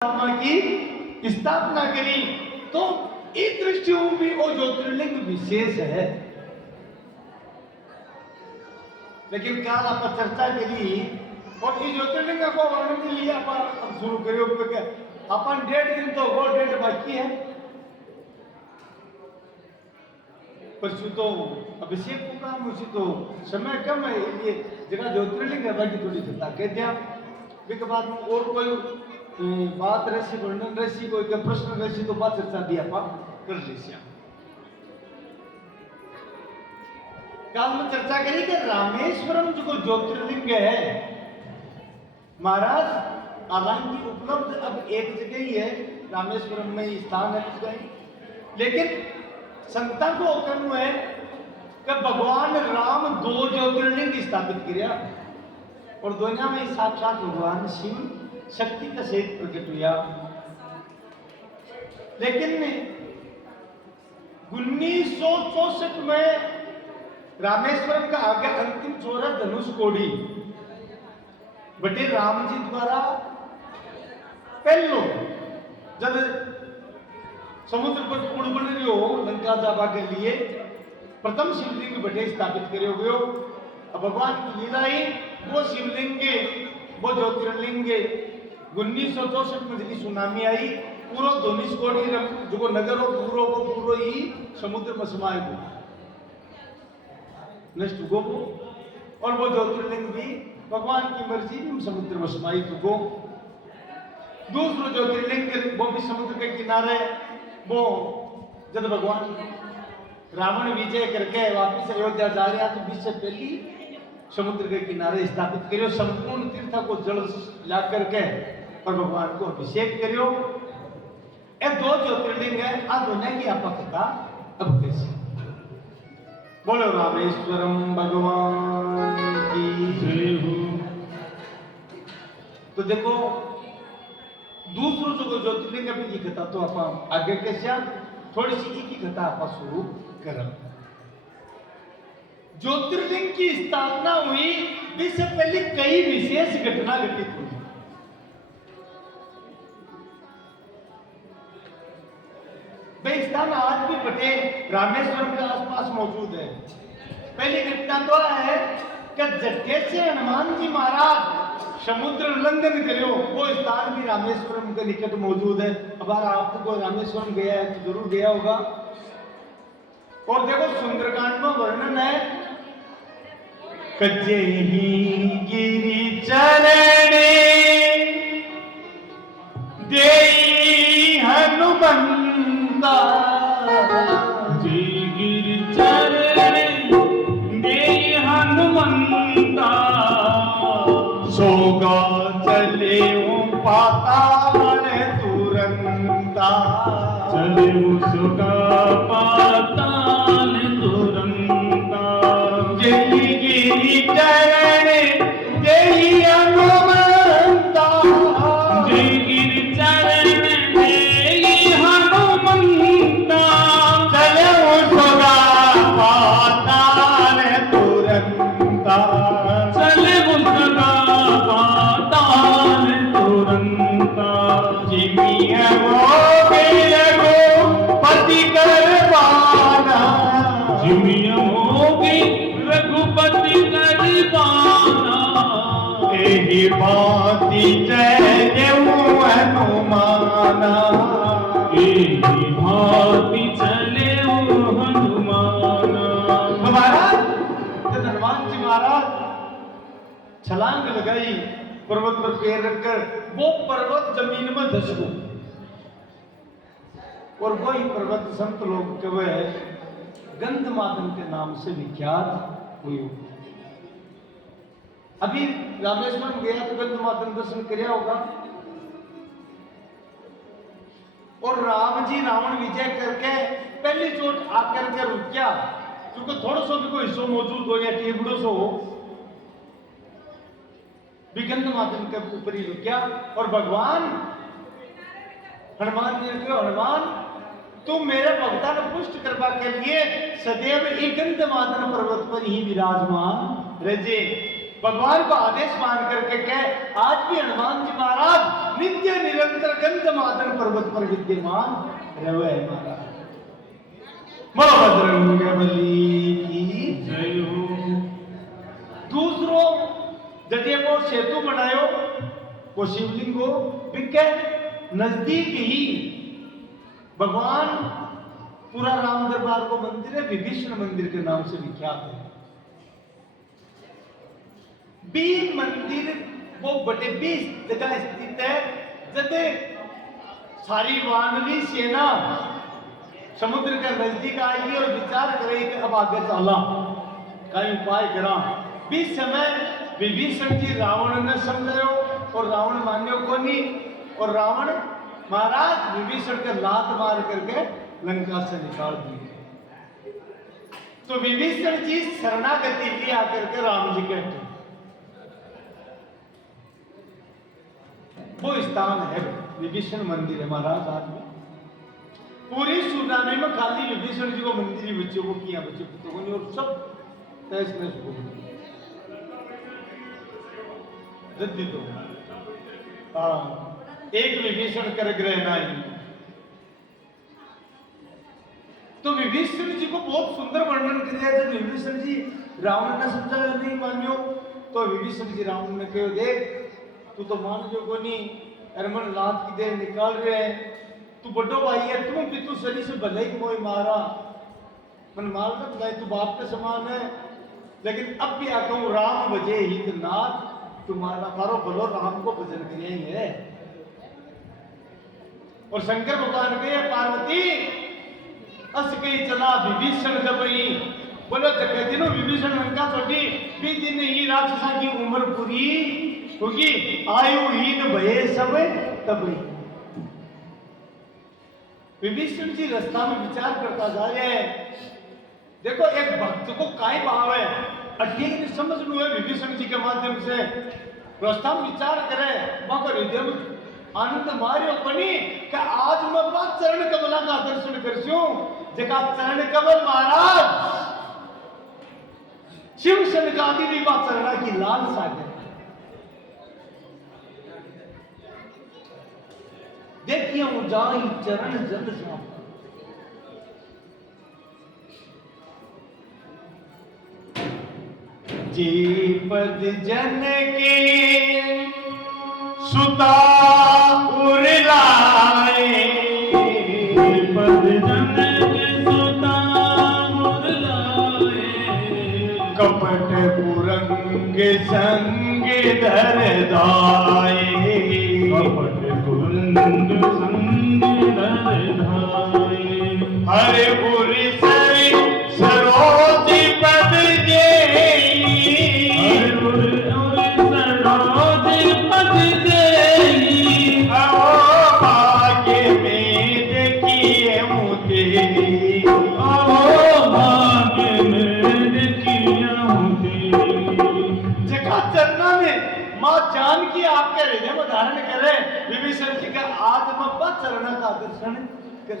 की स्थापना करी। तो इस दृष्टि भी वो ज्योतिर्लिंग विशेष है। लेकिन काल आप चर्चा करी और इस ज्योतिर्लिंग को वर्णन के लिए आप शुरू करियो क्योंकि अपन 1.5 दिन तो वो 1.5 बाकी है। परसों तो अभिषेक को काम उसी तो समय कम है, ये जगह ज्योतिर्लिंग है बाकी थोड़ी कथा कह दिया। के बाद और कोई बात रही वर्णन रही कोई का प्रश्न रही तो बात चर्चा भी आप कर लीजिए। कल में चर्चा करी कि रामेश्वरम जो ज्योतिर्लिंग है महाराज, हालांकि उपलब्ध अब एक जगह ही है, रामेश्वरम में ही स्थान है उसका ही, लेकिन संता को कर्म है कि भगवान राम 2 ज्योतिर्लिंग स्थापित किया और दुनिया में साक्षात भगवान शिव शक्ति का सहित प्रकट हुआ। लेकिन 1964 में रामेश्वरम का आगे अंतिम छोरा धनुष कोडी बटे राम जी द्वारा पहलो जब समुद्र पर पुल बन रही हो लंका जावा के लिए प्रथम शिवलिंग बटे स्थापित करे गयो। अब भगवान की लीला ही वो शिवलिंग वो ज्योतिर्लिंग 1964 में जब सुनामी आई पूरा धनुष कोडी जो नगर हो पूरो ही समुद्र में समाये गो नष्ट गो और वो ज्योतिर्लिंग भी भगवान की मर्जी में समुद्र में समाहित हो। दूसरा ज्योतिर्लिंग वो भी समुद्र के किनारे वो जब भगवान रावण विजय करके वापिस अयोध्या जा रहा तो बीच से पहली समुद्र के किनारे स्थापित करियो, संपूर्ण तीर्थ को जल ला करके और भगवान को अभिषेक करियो। ये 2 ज्योतिर्लिंग है। आज दोनों की आप कथा अब कैसे बोलो रामेश्वरम भगवान की जय हो। तो देखो दूसरों जो ज्योतिर्लिंग अभी की कथा तो आप आगे कैसे थोड़ी सी की कथा आप शुरू कर। ज्योतिर्लिंग की स्थापना हुई इससे पहले कई विशेष घटना घटित हुई। वे स्थान आज भी बटे रामेश्वरम के आसपास मौजूद है। पहली घटना तो है कि जट्टे से हनुमान जी महाराज समुद्र लंघन करो वो स्थान भी रामेश्वरम के निकट मौजूद है। अब आपको रामेश्वरम गया है तो जरूर गया होगा। और देखो सुंदरकांड में वर्णन है कच्चे ही गिरी चरणे देई हनुमंता जी गिरी चरणे देई हनुमंता सोगा चले पाताल तुरंता चले उसका पाताल तुरंता जय गिरी चरण जय हनुमंता जय गिरि चरण जय हनुमंता चले उसका पाताल तुरंता चले उसका पाताल तुरंता जिमिया वो पति कर पाना जिमिया होगी रघुपति कर पाना एही भांति चले हनुमाना एही भांति चले हनुमाना। महाराज जब हनुमान जी महाराज छलांग लगाई पर्वत पर पैर रखकर वो पर्वत जमीन में धस गो और वही पर्वत संत लोग कवे गंधमादन के नाम से विख्यात हुई। अभी रामेश्वरम गया तो गंधमादन दर्शन किया होगा। और राम जी रावण विजय करके पहली चोट आकर के रुक गया क्योंकि थोड़ा सा भी कोई हिस्सों मौजूद हो या टेबड़ों से हो गंधमादन के ऊपर ही रुक गया। और भगवान हनुमान जी ने कहा हनुमान तुम मेरे भक्ता ने पुष्ट करवा के लिए सदैव एक गंधमादन पर्वत पर ही विराजमान रहे। भगवान को आदेश मान करके कहे, आज भी हनुमान जी महाराज नित्य निरंतर गंधमादन पर्वत पर विद्यमान रहे महाराज। बोलो बजरंगबली की जय हो। दूसरो जटे वो सेतु बनायो वो शिवलिंग को बिके नजदीक ही भगवान पूरा राम दरबार को मंदिर है, विभीषण मंदिर के नाम से विख्यात है। बी मंदिर वो बटे 20 जगह स्थित है, जते सारी वानरी सेना समुद्र के नजदीक आई और विचार करे कि अब आगे चला कई उपाय करा। बीच समय विभीषण जी रावण ने समझायो और रावण मान्यो को नहीं, और रावण महाराज विभीषण के लात मार करके लंका से निकाल दिए। तो विभीषण जी शरणागति लिए आकर के राम जी के वो स्थान है विभीषण मंदिर है महाराज। आज में पूरी सुनामी में खाली विभीषण जी को मंदिर ही बच्चों को किया, बच्चे पुस्तकों ने, और सब तहस नहस हो गए। एक विभीषण कर ग्रह नहीं। तो विभीषण जी को बहुत सुंदर वर्णन किया। जब विभीषण जी रावण ने समझा नहीं मान्यो, तो विभीषण जी रावण ने कहो, देख तू तो मान जो को नहीं, अरमन लात की देर निकाल रहे हैं, तू बड़ो भाई है, तुम भी तू शरीर से भले ही मोई मारा मन मार मत भाई, तू बाप के समान है, लेकिन अब भी आका हूं राम बजे हित नाथ, तुम्हारा मारो बोलो राम को भजन करिए ही है। और शंकर भगवान कहे, पार्वती अस कही चला विभीषण जब ही बोलो जगह दिनों विभीषण लंका छोटी भी दिन ही राक्षसा की उम्र पूरी होगी, आयुहीन भये सब तब विभीषण जी रास्ता में विचार करता जा रहे हैं। देखो एक भक्त को काय भाव है, अध्ययन समझ लो है विभीषण जी के माध्यम से रास्ता में विचार करे, वहां पर हृदय में आनंद मार्यो बनी कि आज मैं बात चरण कमला का दर्शन करसूं, जका चरण कमल महाराज शिव शनकादि भी बात चरणा की लाल सागर। देखिए जाई चरण जल श्याम, जी पद जन के सुता उरलाए, पद जन के सुता उरलाए, कपट पुरंग संग धर दाए, कपट कुरंग संग धर धाए, हरे पुरी सरी सरोज पद जेई, हरे पुरी सरोज पद जेई, आओ भाग्य में देखिए मुझे, आओ भाग्य में देखिए मुझे। जगह चरना में मां जानकी आपके हृदय में धारण करे, विभीषण जी का आज मैं बस चरण का दर्शन कर।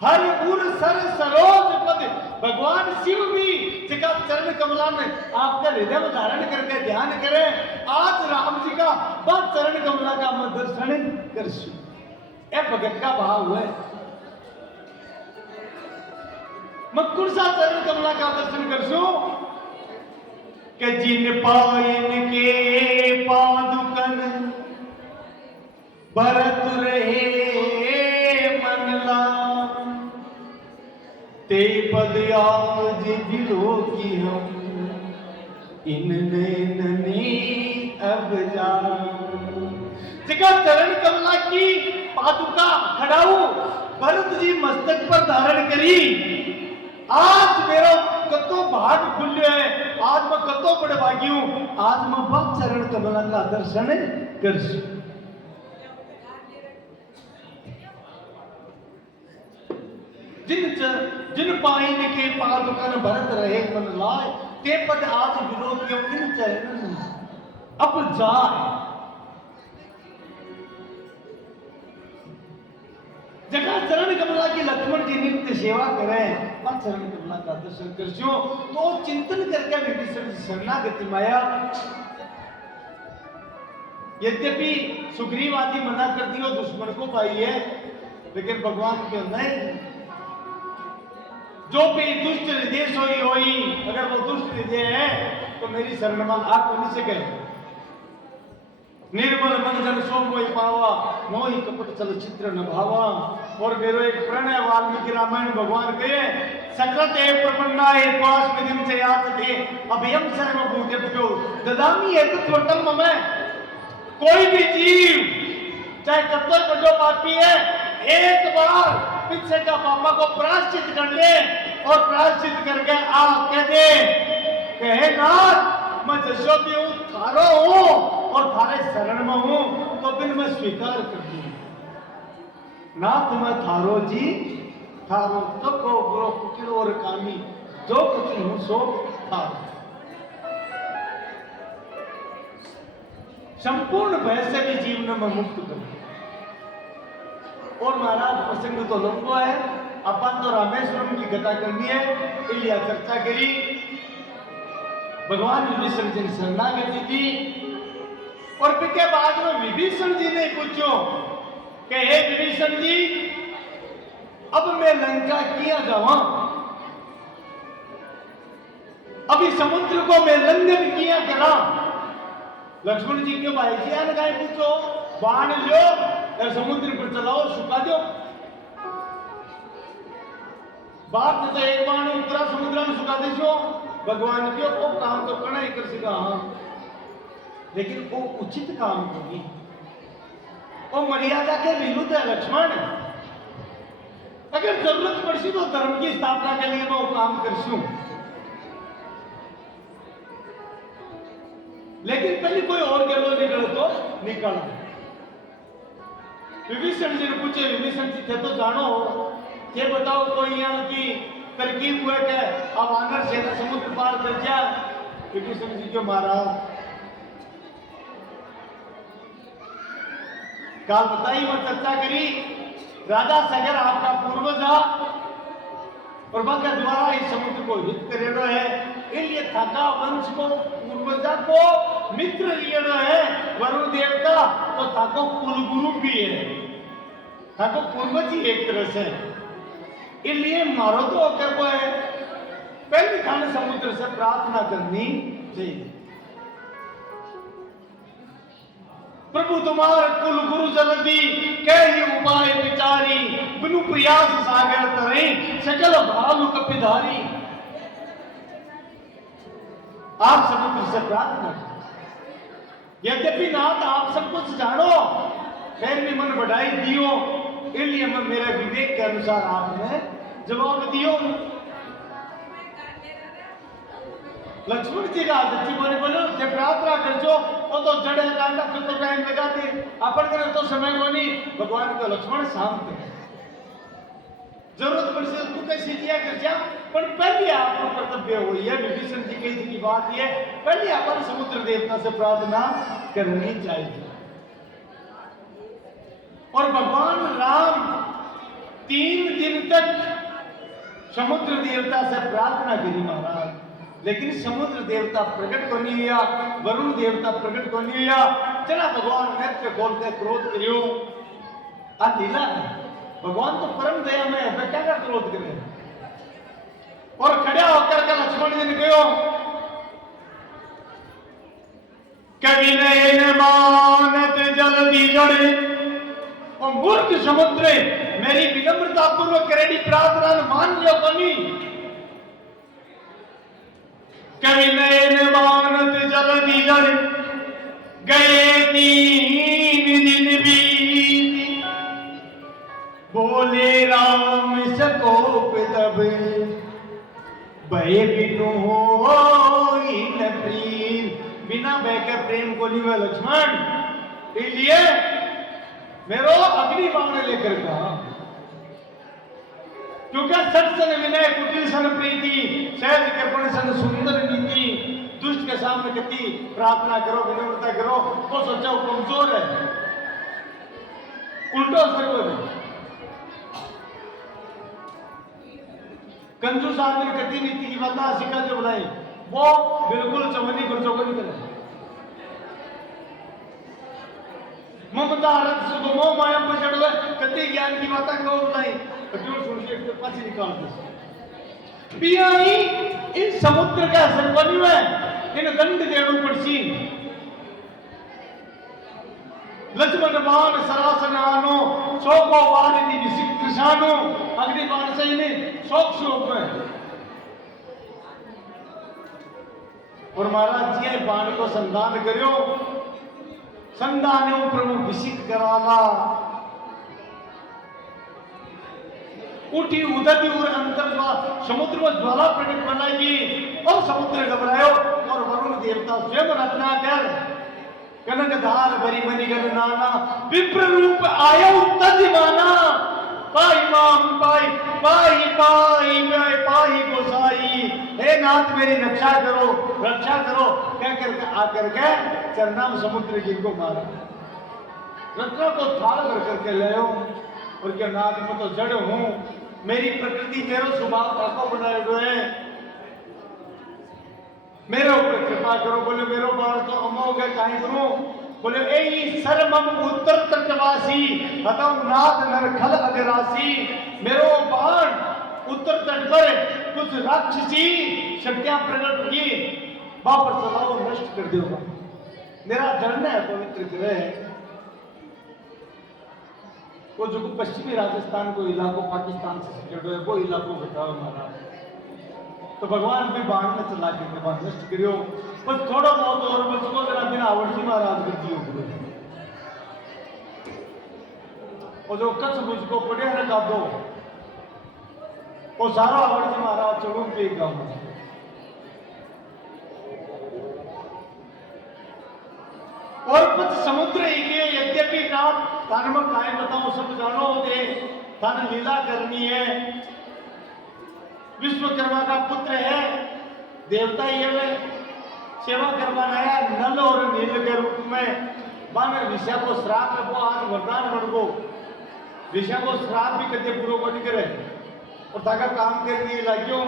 हर उर सर सरोज पद, भगवान शिव भी जगह चरण कमला में आपका हृदय में धारण करके ध्यान करें, आज राम जी का बस चरण कमला का मैं दर्शन कर। ए भगत का भाव है, मैं कौन सा चरण कमला का दर्शन करसू कि जिन पायन के पादुकन भरत रहे मनला, ते पद आज दिलो की हम इनने ननी अब जा। जगह चरण कमला की पादुका खड़ाऊ भरत जी मस्तक पर धारण करी, आज मेरा कतो भाग खुल्यो है, आज मैं कतो बड़े भागी हूं, आज मैं बस चरण कमला का दर्शन कर। जिन पाइन के पादुकन भरत रहे मन लाए, ते पद आज विरोधियों इन चरण अब जाए। जगह चरण कमला की लक्ष्मण जी नित्य सेवा करें और चरण कमला का दर्शन करजो तो चिंतन करके विभीषण शरणागति माया। यद्यपि सुग्रीव आदि मना कर दियो दुश्मन को पाई है, लेकिन भगवान के नहीं। जो भी दुष्ट हृदय सोई होई, अगर वो दुष्ट हृदय है तो मेरी शरण में आप उन्हीं से गए। निर्मल मन जन सो मोहि पावा, मोहि कपट चल चित्र न भावा। और मेरो एक प्रणय वाल्मीकि रामायण भगवान कहे सकृते प्रपन्नाय त्वास्मिदिं च याचते अभयं सर्वभूतेभ्यो ददामि एतत्त्वं मम। कोई भी जीव चाहे कत्तल बड़ो पापी है, एक बार पीछे का पापा को प्रायश्चित कर ले और प्रायश्चित करके आ कह दे कहे नाथ मैं जशोपी हूं, थारो हूं और थारे शरण में हूं, तो फिर मैं स्वीकार कर दूं नाथ मैं थारो जी थारो तो को गुरु कुटिल और कामी जो कुछ हूं सो थारो। संपूर्ण भय से भी जीवन में मुक्त कर। और महाराज प्रसंग तो लंबा है, अपन तो रामेश्वरम की कथा करनी है, इसलिए चर्चा करी। भगवान विभीषण जी ने शरणागति दी और फिर के बाद में विभीषण जी ने पूछो कि हे विभीषण जी अब मैं लंका किया जावा, अभी समुद्र को मैं लंघन किया करा। लक्ष्मण जी के भाई जी आने गए पूछो बाण लो और समुद्र पर चलाओ सुखा दो। बात तो एक बाण पूरा समुद्र में सुखा दो भगवान के वो काम तो करना ही कर सका, लेकिन वो उचित काम होगी, वो मर्यादा के विरुद्ध है लक्ष्मण। अगर जरूरत पड़ती तो धर्म की स्थापना के लिए मैं वो काम करसूं, लेकिन पहले कोई और गलो निकल तो निकल। विभीषण जी ने पूछे विभीषण जी थे तो जानो ये बताओ कोई यहाँ की तरकीब हुए क्या अब आनर से समुद्र पार कर जाए। विभीषण जी क्यों मारा काल बताई मैं चर्चा करी। राजा सगर आपका पूर्वज और के द्वारा इस समुद्र को हित करेड़ो है, इसलिए थाका वंश को पूर्वजा को मित्र लियड़ो है। वरुण देवता तो थाको कुलगुरु भी है, थाको पूर्वज ही एक तरह से, इसलिए मारो तो क्या को है पहले खाने समुद्र से प्रार्थना करनी चाहिए। प्रभु तुम्हार कुल गुरु जल्दी कई उपाय विचारी, बिनु प्रयास सागर तरे सकल भाव कपिधारी। आप समुद्र से प्रार्थना करें, यद्यपि नाथ आप सब कुछ जानो फिर भी मन बढ़ाई दियो, इसलिए मैं मेरे विवेक के अनुसार आपने जवाब दियो। लक्ष्मण जी का सच्ची बोले बोलो जब प्रार्थना कर जो वो तो जड़े कांडा फिर तो टाइम लगा दे अपन करे तो समय को नहीं। भगवान का लक्ष्मण शांत है, जरूरत पड़ से तू कैसे किया कर जा, पर पहले आपको कर्तव्य हुई है। विभीषण जी की बात ये पहले अपन समुद्र देवता से प्रार्थना करनी चाहिए। और भगवान राम 3 दिन तक समुद्र देवता से प्रार्थना करी महाराज, लेकिन समुद्र देवता प्रकट को नहीं हुआ, वरुण देवता प्रकट को नहीं हुआ। चला भगवान नेत्र खोल के क्रोध करियो आ लीला है। भगवान तो परम दया में है, क्या कर क्रोध करे। और खड़ा होकर के लक्ष्मण जी ने कहो कवि नयन मानत जल्दी जड़े और मूर्ख समुद्र मेरी विनम्रता पूर्वक करेगी प्रार्थना मान लियो कमी। कवि नयन मानत जल्दी जड़ गए 3 दिन बीत, बोले राम सकोप तब भय बिनु होई न प्रीत। बिना भय के प्रेम को नहीं हुआ लक्ष्मण, इसलिए मेरो अग्नि बाण लेकर कहा, क्योंकि सत्सन विनय कुटिल सन प्रीति सहज कृपण सन सुंदर नीति। दुष्ट के सामने कति प्रार्थना करो विनम्रता करो तो सोचो कमजोर है, उल्टो असर करो। कंजूस आदमी कति नीति की बात सिखा जो बनाए वो बिल्कुल चवनी खर्चों को नहीं करे। ममता रथ सुगो मोह माया पर चढ़वे कति ज्ञान की बात को बनाई कति सुन के इसके पास निकाल दे पियाई इस समुद्र का संबंध में इन दंड देणु पड़सी लक्ष्मण बाण सरासन आनो शोको वारिधि विसिक कृषानो अग्नि बाण से इन्हें शोक शोक में और महाराज जी बाण को संधान करियो संधान प्रभु विसिक कराला उठी उदती और अंतर समुद्र में ज्वाला प्रकट बनाएगी और समुद्र घबरायो और वरुण देवता स्वयं रचना कर कनक धार भरी मनी गण नाना विप्र रूप आयो तज माना पाई माम पाई पाई पाई पाई पाई गोसाई हे नाथ मेरी रक्षा करो कह कर आकर के चरना में समुद्र गिर को मारा रत्नों को थाल भर करके ले और क्या नाथ में तो जड़ हूं मेरी प्रकृति मेरो स्वभाव ठाको बनाए हुए मेरे ऊपर कृपा करो बोले मेरो बाण तो अमोघ है काहे करूं बोले ए सर्वम उत्तर तटवासी हतौ नाथ नरखल अगरासी मेरो बाण उत्तर तट पर कुछ राक्षसी शक्तियां प्रकट की वापस चलाओ नष्ट कर देगा मेरा जन्म है पवित्र ग्रह वो जो पश्चिमी राजस्थान को इलाकों पाकिस्तान से सटे हुए वो इलाकों बताओ महाराज तो भगवान भी बाण में चला के कृपा नष्ट करियो बस थोड़ा बहुत और बचको जरा बिना आवड़ती महाराज करती हो और जो कच्छ मुझको पड़े रखा दो वो सारा आवड़ती महाराज चढ़ू पे गाँव और कुछ समुद्र ही यद्यपि नाम थाने में काय बताऊं सब जानो दे थाने लीला करनी है विश्वकर्मा का पुत्र है देवता ही है सेवा करवाना है नल और नील के रूप में बानर विषय को श्राप है वो आज वरदान बन गो विषय को श्राप भी कदे पूरा को नहीं करे और ताका काम करने लगियो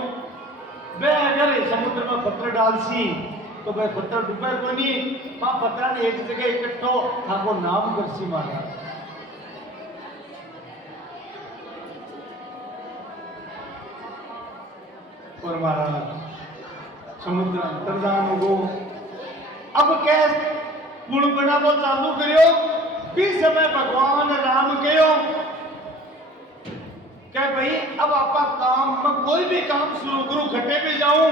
वे अगर समुद्र में पत्थर डालसी तो वह पत्थर डूबे को नहीं वहां पत्थर ने एक जगह इकट्ठो थाको नाम करसी मारा और महाराज समुद्र अंतर्धान हो अब कैस गुण बनावो चालू करियो भी समय भगवान राम कहो क्या भाई अब आपका काम में कोई भी काम शुरू करूं घटे पे जाऊं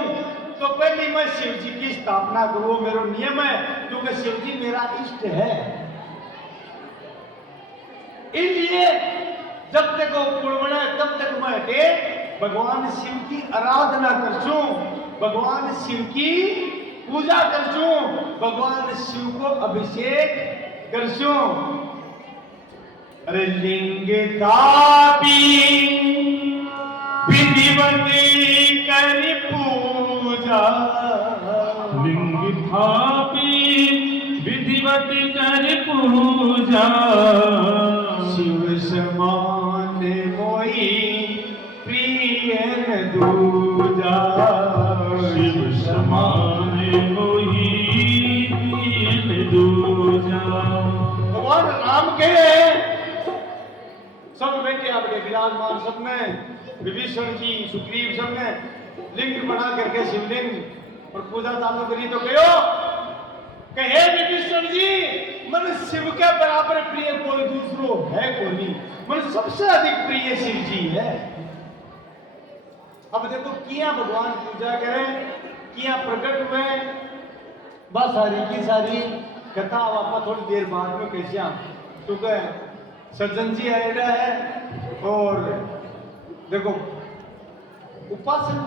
तो पहले मैं शिव जी की स्थापना करूं मेरा नियम है क्योंकि शिव जी मेरा इष्ट है इसलिए जब तक वो पुण्य तब तक मैं हटे भगवान शिव की आराधना करछूं भगवान शिव की पूजा करछूं भगवान शिव को अभिषेक करछूं अरे लिंग तापी विधिवती कर पूजा लिंग थापी विधिवती कर पूजा शिव समान मोई प्रियन दूजा शिव समान मोही प्रियन दूजा भगवान राम के सब बेटे आपके विराजमान सब में विभीषण जी सुग्रीव सब ने लिंग बना करके शिवलिंग और पूजा चालू करी तो कहो कहे विभीषण जी मन शिव के बराबर प्रिय कोई दूसरो है कोई नहीं मन सबसे अधिक प्रिय शिव जी है अब देखो किया भगवान पूजा करें किया प्रकट हुए बस सारी की सारी कथा अब आपका थोड़ी देर बाद में कैसे क्योंकि सज्जन जी आएगा है और देखो उपासन